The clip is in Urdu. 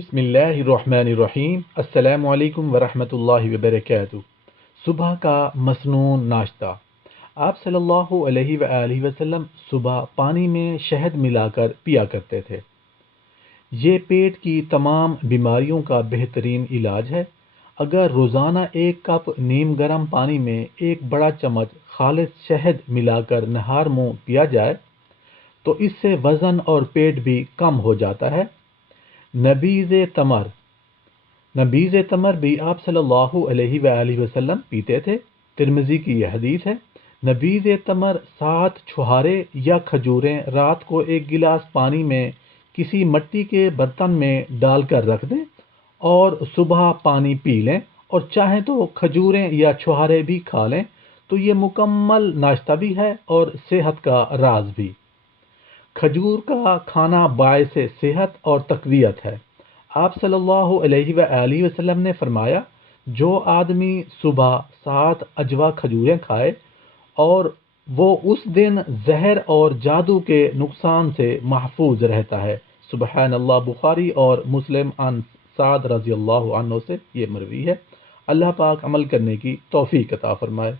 بسم اللہ الرحمن الرحیم۔ السلام علیکم ورحمۃ اللہ وبرکاتہ۔ صبح کا مسنون ناشتہ۔ آپ صلی اللہ علیہ وآلہ وسلم صبح پانی میں شہد ملا کر پیا کرتے تھے۔ یہ پیٹ کی تمام بیماریوں کا بہترین علاج ہے۔ اگر روزانہ ایک کپ نیم گرم پانی میں ایک بڑا چمچ خالص شہد ملا کر نہار منہ پیا جائے تو اس سے وزن اور پیٹ بھی کم ہو جاتا ہے۔ نبیذ تمر بھی آپ صلی اللہ علیہ وآلہ وسلم پیتے تھے۔ ترمذی کی یہ حدیث ہے۔ نبیذ تمر 7 چھہارے یا کھجوریں رات کو ایک گلاس پانی میں کسی مٹی کے برتن میں ڈال کر رکھ دیں اور صبح پانی پی لیں، اور چاہیں تو کھجوریں یا چھہارے بھی کھا لیں، تو یہ مکمل ناشتہ بھی ہے اور صحت کا راز بھی۔ کھجور کا کھانا باعث صحت اور تقویت ہے۔ آپ صلی اللہ علیہ وآلہ وسلم نے فرمایا، جو آدمی صبح 7 اجوا کھجوریں کھائے اور وہ اس دن زہر اور جادو کے نقصان سے محفوظ رہتا ہے۔ سبحان اللہ۔ بخاری اور مسلم عن سعد رضی اللہ عنہ سے یہ مروی ہے۔ اللہ پاک عمل کرنے کی توفیق عطا فرمائے۔